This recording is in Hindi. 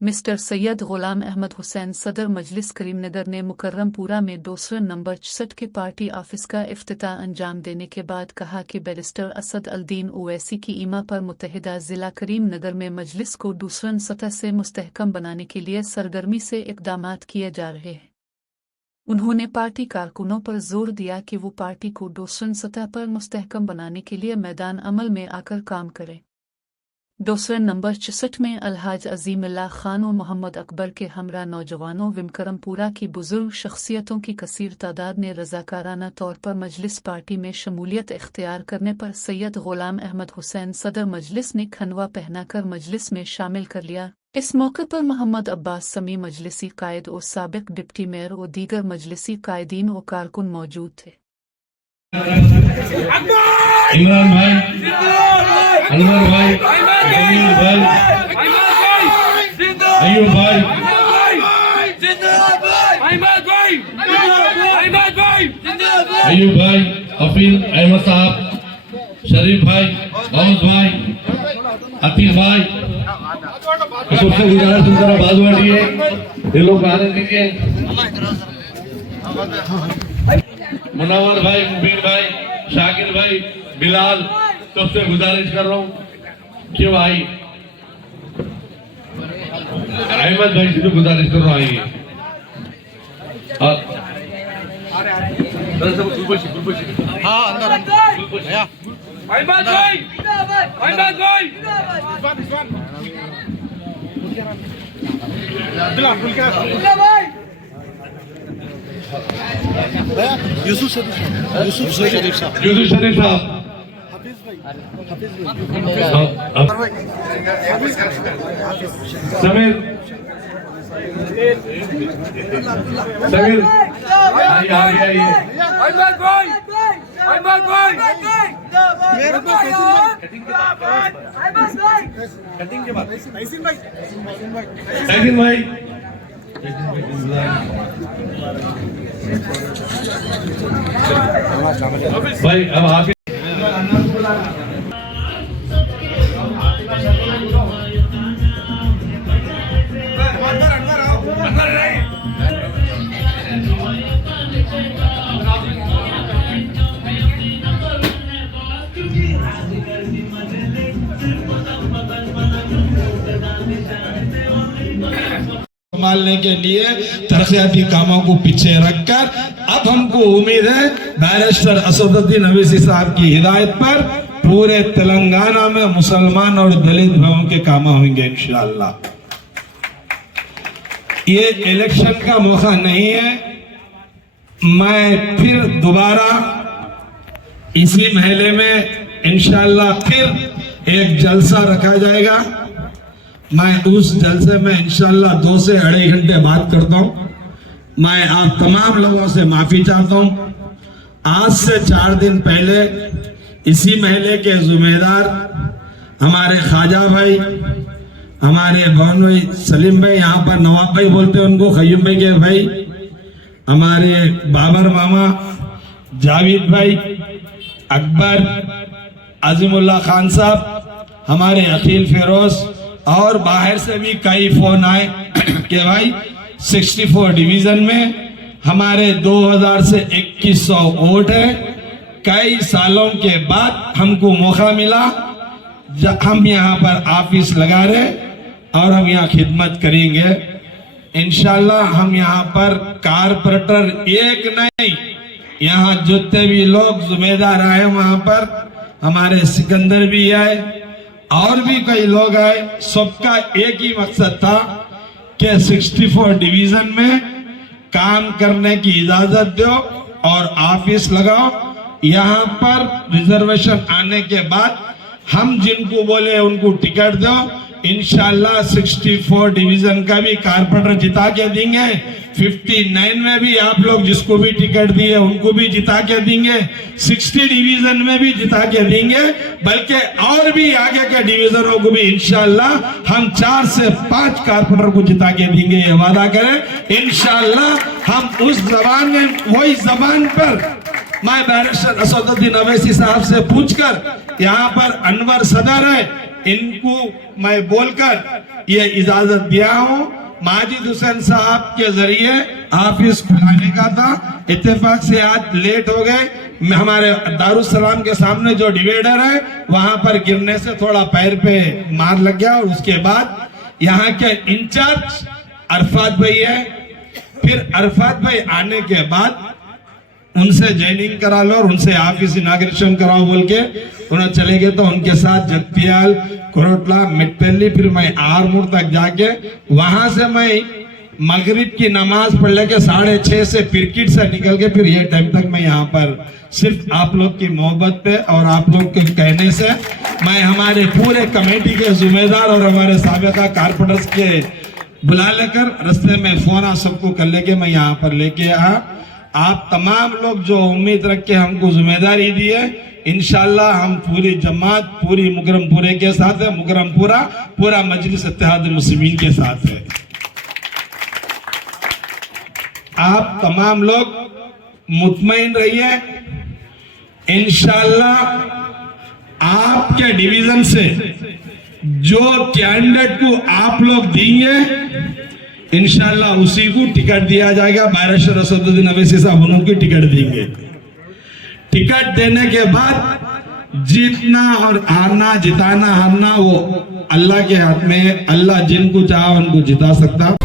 मिस्टर सैयद गुलाम अहमद हुसैन सदर मजलिस करीमनगर ने मुकर्रमपुरा में दूसरे नंबर 66 के पार्टी ऑफिस का इफ्तिताह अंजाम देने के बाद कहा कि बैरिस्टर असद अल-दीन ओवैसी की ईमा पर मुत्तहिदा ज़िला करीमनगर में मजलिस को दूसरन सतह से मुस्तहकम बनाने के लिए सरगर्मी से इक़दामात किए जा रहे हैं। उन्होंने पार्टी कारकुनों पर जोर दिया कि वो पार्टी को दूसरन सतह पर मुस्तहकम बनाने के लिए मैदान अमल में आकर काम करें। दूसरे नंबर 66 में अलहाज अजीमुल्लाह खान और मोहम्मद अकबर के हमरा नौजवानों विमकरमपुरा की बुजुर्ग शख्सियतों की कसीर तादाद ने रजाकाराना तौर पर मजलिस पार्टी में शमूलियत इख्तियार करने पर सैयद गुलाम अहमद हुसैन सदर मजलिस ने खनवा पहनाकर मजलिस में शामिल कर लिया। इस मौके पर मोहम्मद अब्बास समी मजलिसी कायद और साबिक डिप्टी मेयर और दीगर मजलिसी कायदीन और कारकुन मौजूद थे। इमरान भाई, अनवर भाई, जमील भाई, अयूब भाई, अयूब भाई, हफीज अहमद साहब, शरीफ भाई, गौस भाई, अतीक भाई, सबसे गुजारिश जरा बाजू हटिए, ये लोग आने दीजिए। मुनव्वर भाई, मुबीन भाई, शाकिर भाई, बिलाल, सबसे गुजारिश कर रहा हूँ कि भाई अहमद भाई से भी गुजारिश कर रहा हूँ आइए। हाँ अंदर अहमद भाई, अहमद भाई, यूसुफ शरीफ साहब, समीर समीर आइए अहमद भाई, अहमद भाई, कटिंग के बाद तहसीन भाई, भाई अब आप संभालने के लिए तरक्याती कामों को पीछे रखकर अब हमको उम्मीद है बैरिस्टर असदुद्दीन ओवैसी साहब की हिदायत पर पूरे तेलंगाना में मुसलमान और दलित भाइयों के काम होंगे इंशाअल्लाह। ये इलेक्शन का मौका नहीं है, मैं फिर दोबारा इसी महले में इंशाअल्लाह फिर एक जलसा रखा जाएगा। मैं उस जलसे में इंशाअल्लाह 2 से 2.5 घंटे बात करता हूँ। मैं आप तमाम लोगों से माफी चाहता हूँ। आज से 4 दिन पहले इसी महले के जुम्मेदार हमारे ख्वाजा भाई, हमारे भवन भाई सलीम भाई, यहाँ पर नवाब भाई बोलते हैं उनको, खयूम भाई के भाई, हमारे बाबर मामा जावेद भाई, अकबर, अजीमुल्लाह खान साहब, हमारे अकील फिरोज और बाहर से भी कई फोन आए कि भाई 64 डिवीजन में हमारे 2000 से 2100 वोट है। कई सालों के बाद हमको मौका मिला, हम यहाँ पर ऑफिस लगा रहे और हम यहाँ खिदमत करेंगे इंशाल्लाह। हम यहाँ पर कारपोरेटर एक नहीं, यहाँ जितने भी लोग जिम्मेदार आए वहां पर हमारे सिकंदर भी आए और भी कई लोग आए। सबका एक ही मकसद था कि 64 डिवीजन में काम करने की इजाजत दो और ऑफिस लगाओ। यहाँ पर रिजर्वेशन आने के बाद हम जिनको बोले उनको टिकट दो, इंशाल्लाह 64 डिवीजन का भी कारपोरेटर जिता के देंगे। 59 में भी आप लोग जिसको भी टिकट दिए उनको भी जिता के देंगे। 60 डिवीजन में भी जिता के देंगे, बल्कि और भी आगे के डिवीजनों को भी इंशाल्लाह हम 4 से 5 कारपोरेटर को जिता के देंगे, ये वादा करें इंशाल्लाह। हम उस जबान में, वही जबान पर मैं बैरिस्टर असदुद्दीन ओवैसी साहब से पूछकर, यहाँ पर अनवर सदर है, इनको मैं बोलकर ये इजाजत दिया हूं। माजिद हुसैन साहब के जरिए ऑफिस खुलाने का था, इत्तेफाक से आज लेट हो गए। हमारे दारुसलाम के सामने जो डिवाइडर है वहां पर गिरने से थोड़ा पैर पे मार लग गया, और उसके बाद यहाँ के इंचार्ज अरफात भाई है। फिर अरफात भाई आने के बाद उनसे ज्वाइनिंग करा लो और उनसे ऑफिस इनाग्रेशन कराओ बोल के उन्हें चले गए। तो उनके साथ जगतियाल, कोरोटला, मिटपल्ली, फिर मैं आरमूर तक जाके वहां से मैं मगरिब की नमाज पढ़ लेके 6:30 से क्रिकेट से निकल के फिर ये टाइम तक मैं यहाँ पर सिर्फ आप लोग की मोहब्बत पे और आप लोग के कहने से मैं हमारे पूरे कमेटी के जिम्मेदार और हमारे साबिका कारपोरेटर्स के बुला लेकर रास्ते में फोन आ सबको कर लेके मैं यहाँ पर लेके आया। आप तमाम लोग जो उम्मीद रख के हमको जिम्मेदारी दी है, इंशाल्लाह हम पूरी जमात पूरी मुकरमपुरे के साथ है, मुकरमपुरा पूरा मजलिस इत्तेहाद मुस्लिमीन के साथ है। आप तमाम लोग मुतमईन रहिए, इंशाल्लाह आपके डिवीजन से जो कैंडिडेट को आप लोग देंगे इंशाल्लाह उसी को टिकट दिया जाएगा। बैरिस्टर असदुद्दीन अवैसी साहब उन्होंने की टिकट देंगे। टिकट देने के बाद जीतना और हारना, जिताना हारना वो अल्लाह के हाथ में है। अल्लाह जिनको चाहे उनको जिता सकता।